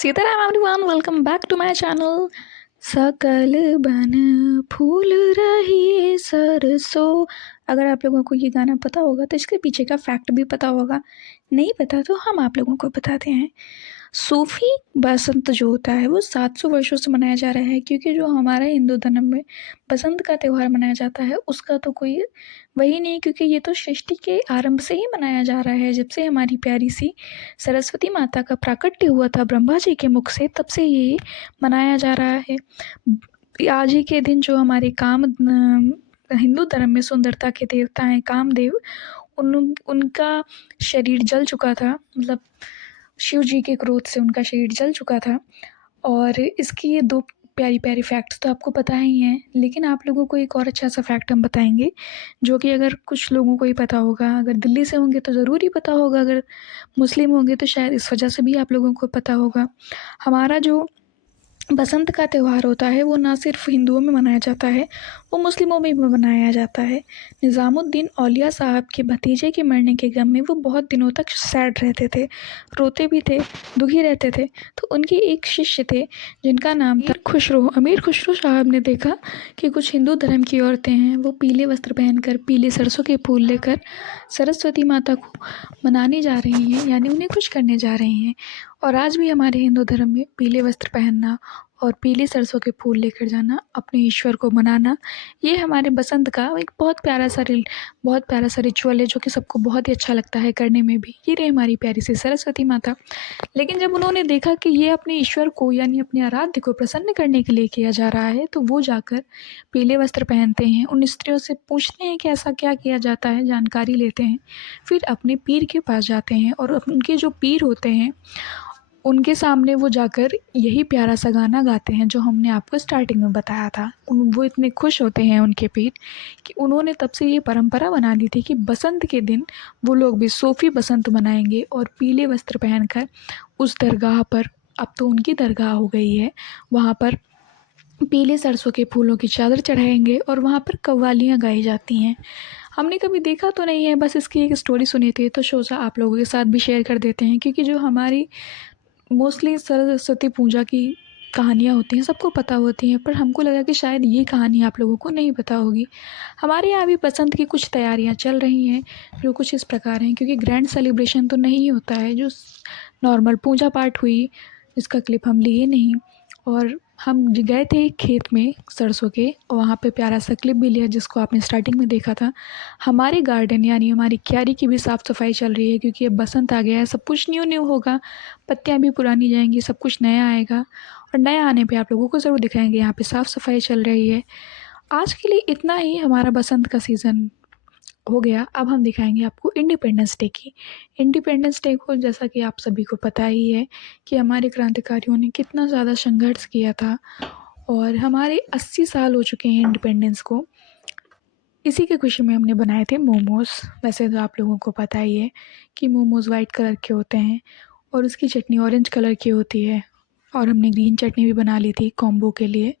Sitaram everyone, welcome back to my channel. सकल बन फूल रही सरसों। अगर आप लोगों को ये गाना पता होगा तो इसके पीछे का फैक्ट भी पता होगा, नहीं पता तो हम आप लोगों को बताते हैं। सूफी बसंत जो होता है वो 700 वर्षों से मनाया जा रहा है, क्योंकि जो हमारा हिंदू धर्म में बसंत का त्यौहार मनाया जाता है उसका तो कोई वही नहीं, क्योंकि ये तो सृष्टि के आरंभ से ही मनाया जा रहा है। जब से हमारी प्यारी सी सरस्वती माता का प्राकट्य हुआ था ब्रह्मा जी के मुख से, तब से ये मनाया जा रहा है। आज ही के दिन जो हमारे हिंदू धर्म में सुंदरता के देवता हैं कामदेव, उनका शरीर जल चुका था, मतलब शिव जी के क्रोध से उनका शरीर जल चुका था। और इसकी ये दो प्यारी प्यारी फैक्ट्स तो आपको पता ही हैं, लेकिन आप लोगों को एक और अच्छा सा फैक्ट हम बताएंगे, जो कि अगर कुछ लोगों को ही पता होगा, अगर दिल्ली से होंगे तो ज़रूर ही पता होगा, अगर मुस्लिम होंगे तो शायद इस वजह से भी आप लोगों को पता होगा। हमारा जो बसंत का त्यौहार होता है वो ना सिर्फ हिंदुओं में मनाया जाता है, वो मुस्लिमों में भी मनाया जाता है। निज़ामुद्दीन औलिया साहब के भतीजे के मरने के गम में वो बहुत दिनों तक सैड रहते थे, रोते भी थे, दुखी रहते थे। तो उनके एक शिष्य थे जिनका नाम था खुसरो। अमीर खुसरो साहब ने देखा कि कुछ हिंदू धर्म की औरतें हैं, वो पीले वस्त्र पहनकर पीले सरसों के फूल लेकर सरस्वती माता को मनाने जा रही हैं, यानी उन्हें खुश करने जा रही हैं। और आज भी हमारे हिंदू धर्म में पीले वस्त्र पहनना और पीले सरसों के फूल लेकर जाना, अपने ईश्वर को मनाना, ये हमारे बसंत का एक बहुत प्यारा सा रिचुअल है, जो कि सबको बहुत ही अच्छा लगता है करने में भी। ये रही हमारी प्यारी सी सरस्वती माता। लेकिन जब उन्होंने देखा कि ये अपने ईश्वर को यानी अपने आराध्य को प्रसन्न करने के लिए किया जा रहा है, तो वो जाकर पीले वस्त्र पहनते हैं, उन स्त्रियों से पूछते हैं कि ऐसा क्या किया जाता है, जानकारी लेते हैं, फिर अपने पीर के पास जाते हैं और उनके जो पीर होते हैं उनके सामने वो जाकर यही प्यारा सा गाना गाते हैं जो हमने आपको स्टार्टिंग में बताया था। वो इतने खुश होते हैं उनके पीर कि उन्होंने तब से ये परंपरा बना दी थी कि बसंत के दिन वो लोग भी सूफी बसंत मनाएंगे और पीले वस्त्र पहनकर उस दरगाह पर, अब तो उनकी दरगाह हो गई है, वहाँ पर पीले सरसों के फूलों की चादर चढ़ाएंगे और वहाँ पर कव्वालियाँ गाई जाती हैं। हमने कभी देखा तो नहीं है, बस इसकी एक स्टोरी सुनी थी, तो सोचा आप लोगों के साथ भी शेयर कर देते हैं, क्योंकि जो हमारी मोस्टली सरस्वती पूजा की कहानियाँ होती हैं सबको पता होती हैं, पर हमको लगा कि शायद ये कहानी आप लोगों को नहीं पता होगी। हमारे यहाँ भी बसंत की कुछ तैयारियाँ चल रही हैं, जो कुछ इस प्रकार हैं, क्योंकि ग्रैंड सेलिब्रेशन तो नहीं होता है, जो नॉर्मल पूजा पाठ हुई इसका क्लिप हम लिए नहीं। और हम गए थे खेत में सरसों के, और वहाँ पे प्यारा सा क्लिप भी लिया जिसको आपने स्टार्टिंग में देखा था। हमारे गार्डन यानी हमारी क्यारी की भी साफ़ सफाई चल रही है, क्योंकि अब बसंत आ गया है, सब कुछ न्यू न्यू होगा, पत्तियाँ भी पुरानी जाएंगी, सब कुछ नया आएगा। और नया आने पे आप लोगों को ज़रूर दिखाएंगे। यहाँ पे साफ़ सफाई चल रही है। आज के लिए इतना ही, हमारा बसंत का सीज़न हो गया। अब हम दिखाएंगे आपको इंडिपेंडेंस डे की। इंडिपेंडेंस डे को जैसा कि आप सभी को पता ही है कि हमारे क्रांतिकारियों ने कितना ज़्यादा संघर्ष किया था, और हमारे 80 साल हो चुके हैं इंडिपेंडेंस को। इसी की खुशी में हमने बनाए थे मोमोज़। वैसे तो आप लोगों को पता ही है कि मोमोज़ वाइट कलर के होते हैं और उसकी चटनी ऑरेंज कलर की होती है, और हमने ग्रीन चटनी भी बना ली थी कॉम्बो के लिए।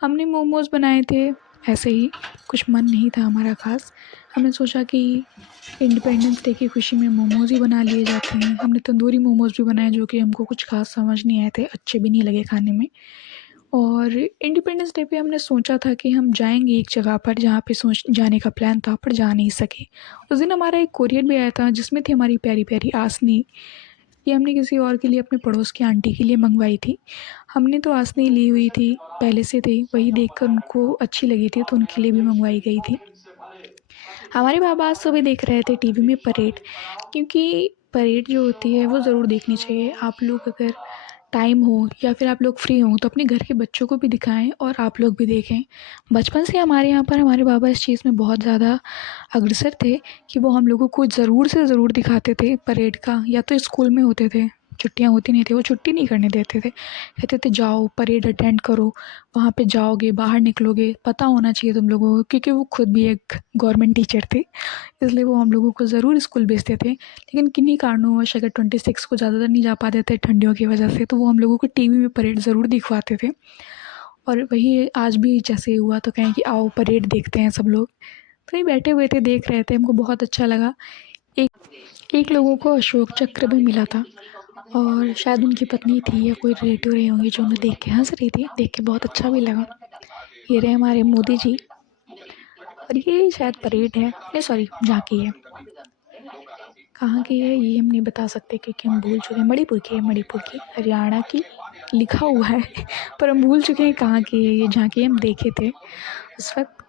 हमने मोमोज़ बनाए थे ऐसे ही, कुछ मन नहीं था हमारा ख़ास। हमने सोचा कि इंडिपेंडेंस डे की खुशी में मोमोज़ ही बना लिए जाते हैं। हमने तंदूरी मोमोज़ भी बनाए, जो कि हमको कुछ ख़ास समझ नहीं आए थे, अच्छे भी नहीं लगे खाने में। और इंडिपेंडेंस डे पे हमने सोचा था कि हम जाएंगे एक जगह पर, जहाँ पे सोच जाने का प्लान था पर जा नहीं सके। उस दिन हमारा एक कोरियर भी आया था जिसमें थी हमारी प्यारी प्यारी आसनी। ये हमने किसी और के लिए, अपने पड़ोस की आंटी के लिए मंगवाई थी। हमने तो आसनी ली हुई थी पहले से थी, वही देखकर उनको अच्छी लगी थी तो उनके लिए भी मंगवाई गई थी। हमारे बाबा आज सुबह देख रहे थे टीवी में परेड, क्योंकि परेड जो होती है वो ज़रूर देखनी चाहिए। आप लोग अगर टाइम हो या फिर आप लोग फ्री हों तो अपने घर के बच्चों को भी दिखाएं और आप लोग भी देखें। बचपन से हमारे यहाँ पर हमारे बाबा इस चीज़ में बहुत ज़्यादा अग्रसर थे कि वो हम लोगों को ज़रूर से ज़रूर दिखाते थे परेड का, या तो स्कूल में होते थे, छुट्टियाँ होती नहीं थी, वो छुट्टी नहीं करने देते थे, कहते थे जाओ परेड अटेंड करो, वहाँ पे जाओगे, बाहर निकलोगे, पता होना चाहिए तुम लोगों को, क्योंकि वो खुद भी एक गवर्नमेंट टीचर थे, इसलिए वो हम लोगों को ज़रूर स्कूल भेजते थे। लेकिन किन्हीं कारणवश अगर 26 को ज़्यादातर नहीं जा पाते थे ठंडियों की वजह से, तो वो हम लोगों को टीवी में परेड ज़रूर दिखवाते थे। और वही आज भी जैसे हुआ तो कहें कि आओ परेड देखते हैं सब लोग, तो ये बैठे हुए थे देख रहे थे, हमको बहुत अच्छा लगा। एक एक लोगों को अशोक चक्र भी मिला था। और शायद उनकी पत्नी थी या कोई रिलेटिव रही होंगी जो उन्हें देख के हंस रही थी। देख के बहुत अच्छा भी लगा। ये रहे हमारे मोदी जी। और ये शायद परेड है, नहीं सॉरी झांकी है। कहाँ की है ये हम नहीं बता सकते क्योंकि हम भूल चुके हैं। मणिपुर की है, मणिपुर की, हरियाणा की लिखा हुआ है पर हम भूल चुके हैं कहाँ की है ये झांकी। हम देखे थे उस वक्त।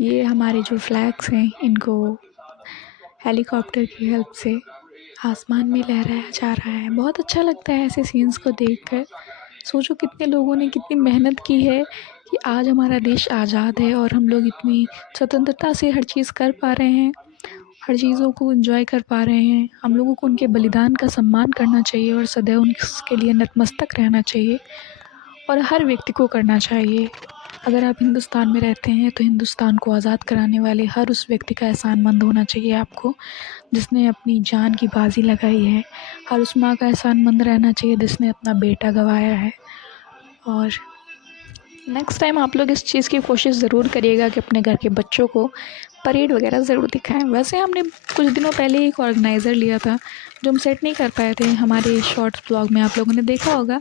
ये हमारे जो फ्लैग्स हैं इनको हेलीकॉप्टर की हेल्प से आसमान में लहराया जा रहा है। बहुत अच्छा लगता है ऐसे सीन्स को देखकर। सोचो कितने लोगों ने कितनी मेहनत की है कि आज हमारा देश आज़ाद है और हम लोग इतनी स्वतंत्रता से हर चीज़ कर पा रहे हैं, हर चीज़ों को एंजॉय कर पा रहे हैं। हम लोगों को उनके बलिदान का सम्मान करना चाहिए और सदैव उनके लिए नतमस्तक रहना चाहिए और हर व्यक्ति को करना चाहिए। अगर आप हिंदुस्तान में रहते हैं तो हिंदुस्तान को आज़ाद कराने वाले हर उस व्यक्ति का एहसानमंद होना चाहिए आपको, जिसने अपनी जान की बाजी लगाई है। हर उस माँ का एहसानमंद रहना चाहिए जिसने अपना बेटा गंवाया है। और नेक्स्ट टाइम आप लोग इस चीज़ की कोशिश ज़रूर करिएगा कि अपने घर के बच्चों को परेड वगैरह ज़रूर दिखाएं। वैसे हमने कुछ दिनों पहले एक ऑर्गेनाइज़र लिया था जो हम सेट नहीं कर पाए थे। हमारे शॉर्ट्स ब्लॉग में आप लोगों ने देखा होगा,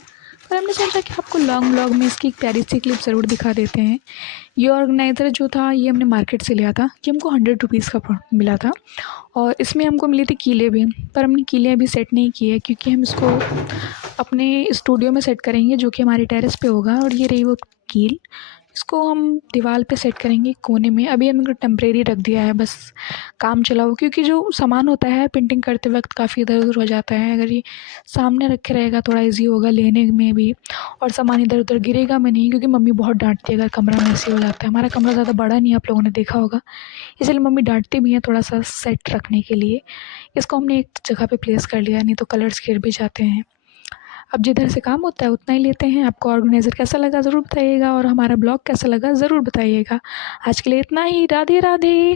पर हमने सोचा कि आपको लॉन्ग ब्लॉग में इसकी एक प्यारी सी क्लिप ज़रूर दिखा देते हैं। ये ऑर्गेनाइज़र जो था ये हमने मार्केट से लिया था। ये हमको 100 रुपीज़ का मिला था और इसमें हमको मिली थी कीलें भी, पर हमने कीलें अभी सेट नहीं की है क्योंकि हम इसको अपने स्टूडियो में सेट करेंगे जो कि हमारे टेरेस पे होगा। और ये रही वो कील, इसको हम दीवार पे सेट करेंगे कोने में। अभी हमने को टेम्परेरी रख दिया है, बस काम चलाओ, क्योंकि जो सामान होता है पेंटिंग करते वक्त काफ़ी इधर उधर हो जाता है। अगर ये सामने रखे रहेगा थोड़ा इजी होगा लेने में भी, और सामान इधर उधर गिरेगा में नहीं, क्योंकि मम्मी बहुत डांटती है अगर कमरा में ऐसे हो जाता है। हमारा कमरा ज़्यादा बड़ा नहीं है, आप लोगों ने देखा होगा, इसलिए मम्मी डांटती भी हैं थोड़ा सा सेट रखने के लिए। इसको हमने एक जगह पे प्लेस कर लिया, नहीं तो कलर्स गिर भी जाते हैं। अब जिधर से काम होता है उतना ही लेते हैं। आपको ऑर्गेनाइज़र कैसा लगा ज़रूर बताइएगा और हमारा ब्लॉग कैसा लगा ज़रूर बताइएगा। आज के लिए इतना ही। राधे राधे।